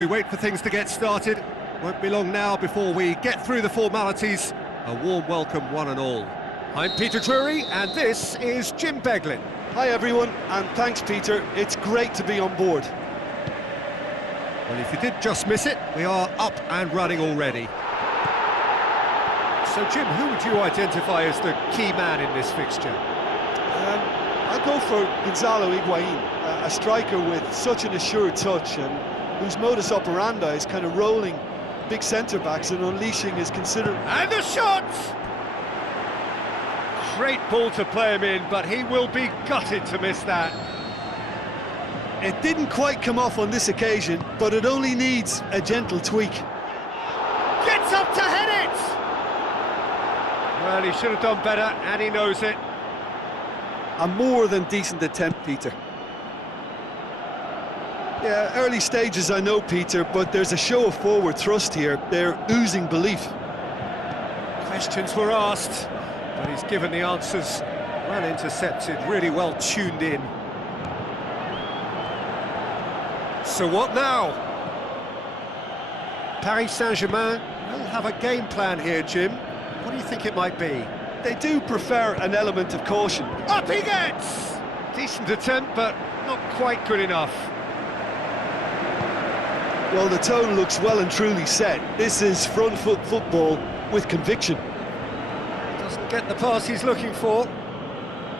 We wait for things to get started. Won't be long now before we get through the formalities. A warm welcome, one and all. I'm Peter Drury, and this is Jim Beglin. Hi everyone, and thanks Peter. It's great to be on board. Well, if you did just miss it, we are up and running already. So Jim, who would you identify as the key man in this fixture? I'll go for Gonzalo Higuain, a striker with such an assured touch and whose modus operandi is kind of rolling big centre-backs and unleashing his considerable... And the shot! Great ball to play him in, but he will be gutted to miss that. It didn't quite come off on this occasion, but it only needs a gentle tweak. Gets up to head it! Well, he should have done better, and he knows it. A more than decent attempt, Peter. Yeah, early stages I know, Peter, but there's a show of forward thrust here. They're oozing belief. Questions were asked, but he's given the answers. Well intercepted, really well tuned in. So what now? Paris Saint-Germain will have a game plan here, Jim. What do you think it might be? They do prefer an element of caution. Up he gets! Decent attempt, but not quite good enough. Well, the tone looks well and truly set. This is front foot football with conviction. Doesn't get the pass he's looking for.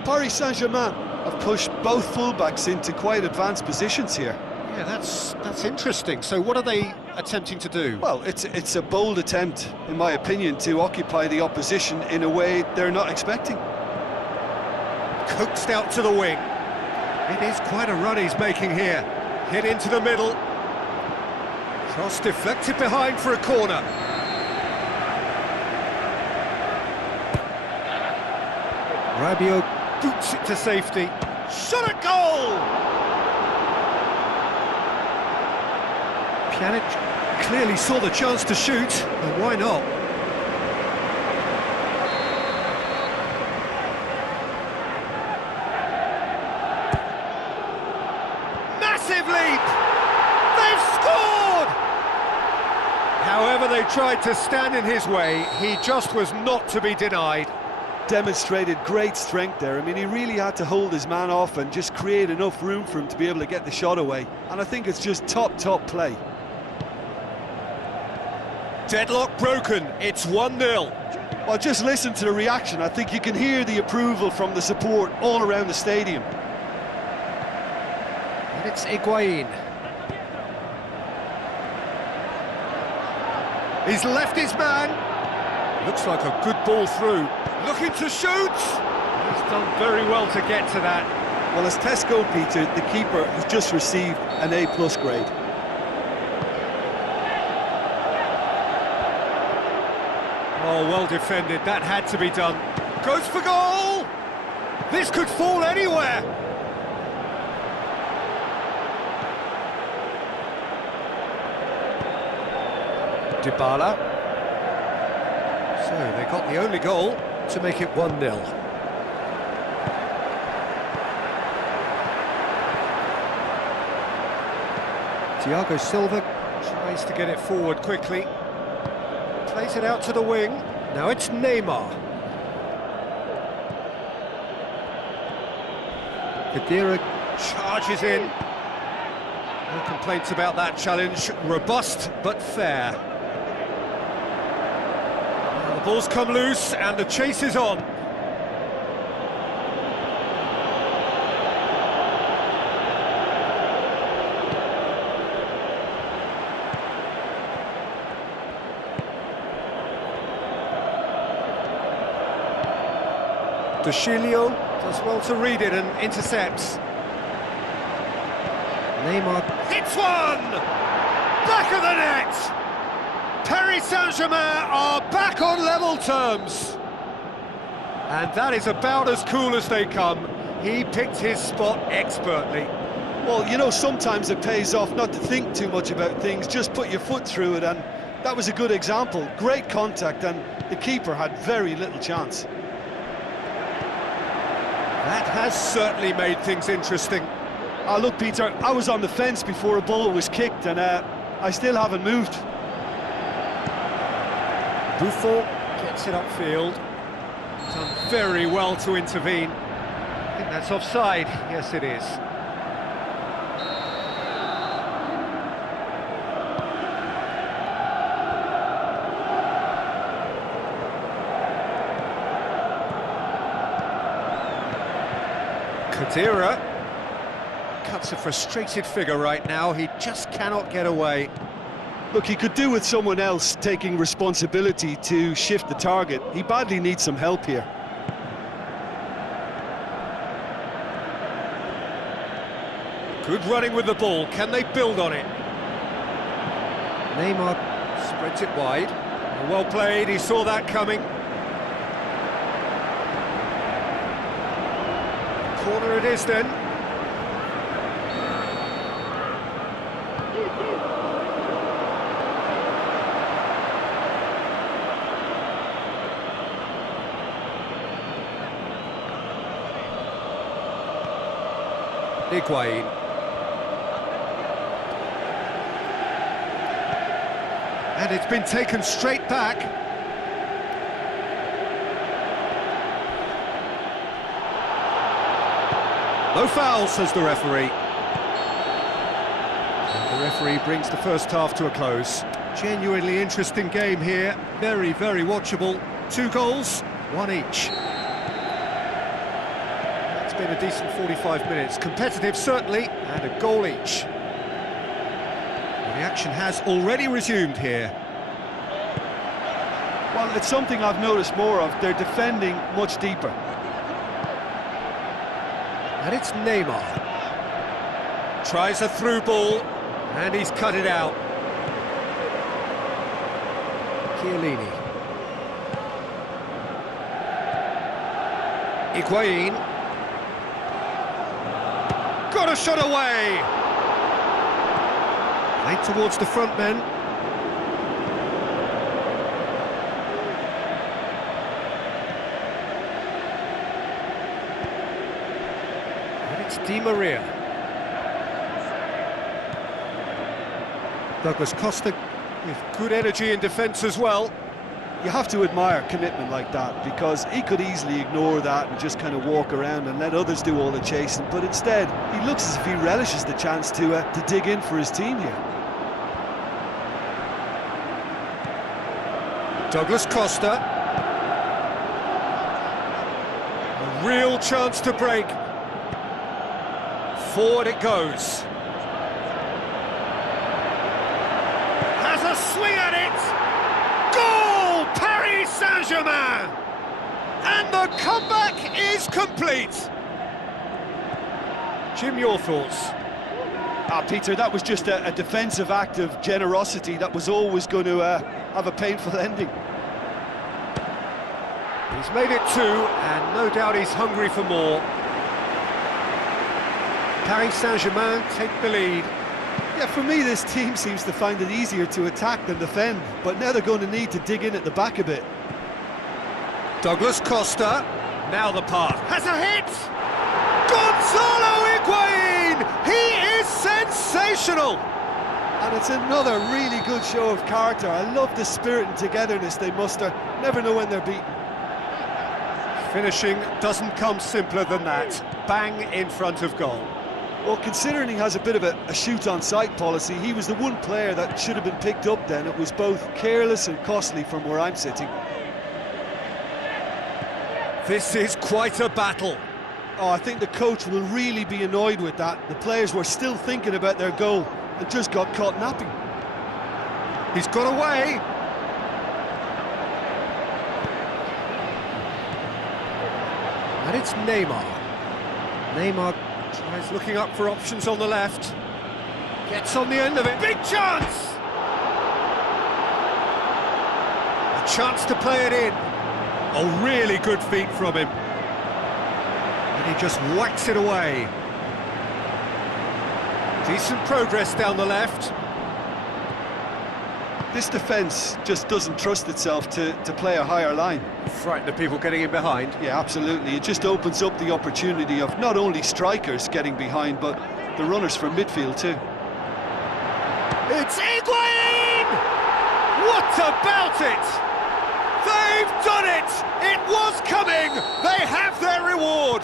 Paris Saint-Germain have pushed both fullbacks into quite advanced positions here. Yeah, that's interesting. So what are they attempting to do? Well, it's a bold attempt, in my opinion, to occupy the opposition in a way they're not expecting. Coaxed out to the wing. It is quite a run he's making here. Hit into the middle. Cross deflected behind for a corner. Rabiot boots it to safety. Shot at goal! Pjanic clearly saw the chance to shoot, and why not? Massive leap! They've scored! However they tried to stand in his way, he just was not to be denied. Demonstrated great strength there. I mean, he really had to hold his man off and just create enough room for him to be able to get the shot away. And I think it's just top play. Deadlock broken, it's 1-0. Well, just listen to the reaction. I think you can hear the approval from the support all around the stadium. And it's Higuain. He's left his man. Looks like a good ball through. Looking to shoot. He's done very well to get to that. Well, as Tesco, Peter, the keeper has just received an A+ grade. Oh, well defended. That had to be done. Goes for goal. This could fall anywhere. Dybala. So they got the only goal to make it 1-0. Thiago Silva tries to get it forward quickly. Plays it out to the wing. Now it's Neymar. Khedira charges in. No complaints about that challenge. Robust but fair. The ball's come loose and the chase is on. De Chilio does well to read it and intercepts. Neymar hits one! Back of the net! Paris Saint-Germain are back on level terms. And that is about as cool as they come. He picked his spot expertly. Well, you know, sometimes it pays off not to think too much about things, just put your foot through it, and that was a good example. Great contact, and the keeper had very little chance. That has certainly made things interesting. Look, Peter, I was on the fence before a ball was kicked, and I still haven't moved. Buffon gets it upfield. Done very well to intervene. I think that's offside. Yes, it is. Khedira cuts a frustrated figure right now. He just cannot get away. Look, he could do with someone else taking responsibility to shift the target. He badly needs some help here. Good running with the ball. Can they build on it? Neymar spreads it wide. Well played, he saw that coming. Corner it is then. Higuain. And it's been taken straight back. No foul, says the referee. And the referee brings the first half to a close. Genuinely interesting game here. Very, very watchable. 2 goals, 1 each. It's been a decent 45 minutes. Competitive, certainly, and a goal each. The action has already resumed here. Well, it's something I've noticed more of. They're defending much deeper. And it's Neymar. Tries a through ball, and he's cut it out. Chiellini. Higuain. Got a shot away! Right towards the front men. And it's Di Maria. Douglas Costa with good energy in defence as well. You have to admire commitment like that, because he could easily ignore that and just kind of walk around and let others do all the chasing, but instead he looks as if he relishes the chance to dig in for his team here. Douglas Costa. A real chance to break. Forward it goes. Has a swing at it! Goal! Paris Saint-Germain! And the comeback is complete! Jim, your thoughts? Peter, that was just a defensive act of generosity that was always going to have a painful ending. He's made it 2, and no doubt he's hungry for more. Paris Saint-Germain take the lead. Yeah, for me, this team seems to find it easier to attack than defend, but now they're going to need to dig in at the back a bit. Douglas Costa, now the pass. Has a hit! Gonzalo Higuain! He is sensational! And it's another really good show of character. I love the spirit and togetherness they muster. Never know when they're beaten. Finishing doesn't come simpler than that. Bang in front of goal. Well, considering he has a bit of a shoot-on-sight policy, he was the one player that should have been picked up then. It was both careless and costly from where I'm sitting. This is quite a battle. Oh, I think the coach will really be annoyed with that. The players were still thinking about their goal and just got caught napping. He's got away. And it's Neymar. Neymar tries looking up for options on the left. Gets on the end of it. Big chance! A chance to play it in. A really good feat from him. And he just whacks it away. Decent progress down the left. This defence just doesn't trust itself to play a higher line. Frightened of people getting in behind. Yeah, absolutely. It just opens up the opportunity of not only strikers getting behind, but the runners from midfield too. It's Higuain! What about it? They've done it! It was coming! They have their reward!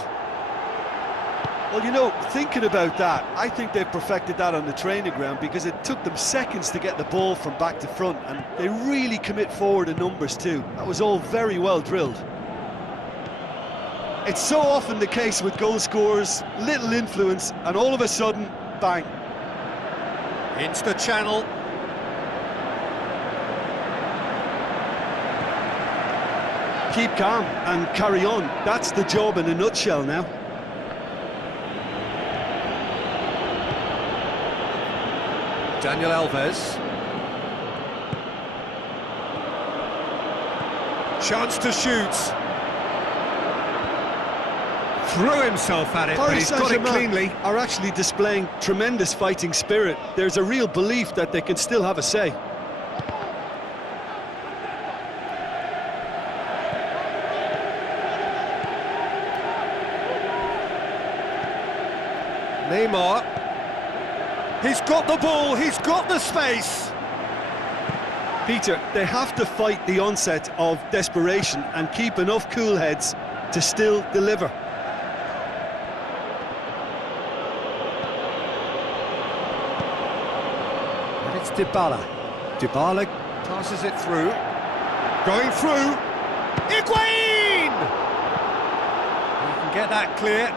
Well, you know, thinking about that, I think they've perfected that on the training ground because it took them seconds to get the ball from back to front, and they really commit forward in numbers too. That was all very well drilled. It's so often the case with goal scorers, little influence, and all of a sudden, bang. Into the channel. Keep calm and carry on. That's the job in a nutshell now. Daniel Alves. Chance to shoot. Threw himself at it, but he's got it cleanly. Are actually displaying tremendous fighting spirit. There's a real belief that they can still have a say. Neymar. He's got the ball, he's got the space. Peter, they have to fight the onset of desperation and keep enough cool heads to still deliver. And it's Dybala. Dybala passes it through. Going through. Higuain! You can get that clear.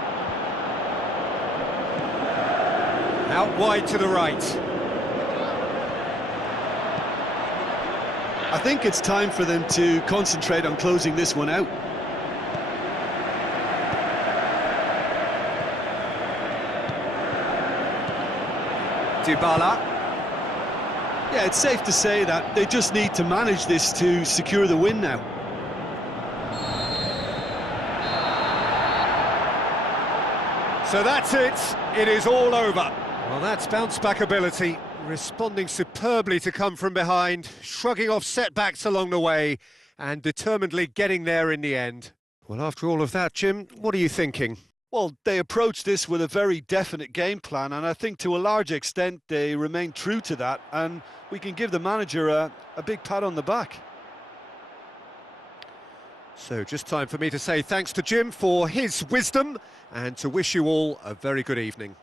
Out wide to the right. I think it's time for them to concentrate on closing this one out. Dybala. Yeah, it's safe to say that they just need to manage this to secure the win now. So that's it. It is all over. Well, that's bounce-back ability, responding superbly to come from behind, shrugging off setbacks along the way, and determinedly getting there in the end. Well, after all of that, Jim, what are you thinking? Well, they approached this with a very definite game plan, and I think to a large extent they remain true to that, and we can give the manager a big pat on the back. So just time for me to say thanks to Jim for his wisdom, and to wish you all a very good evening.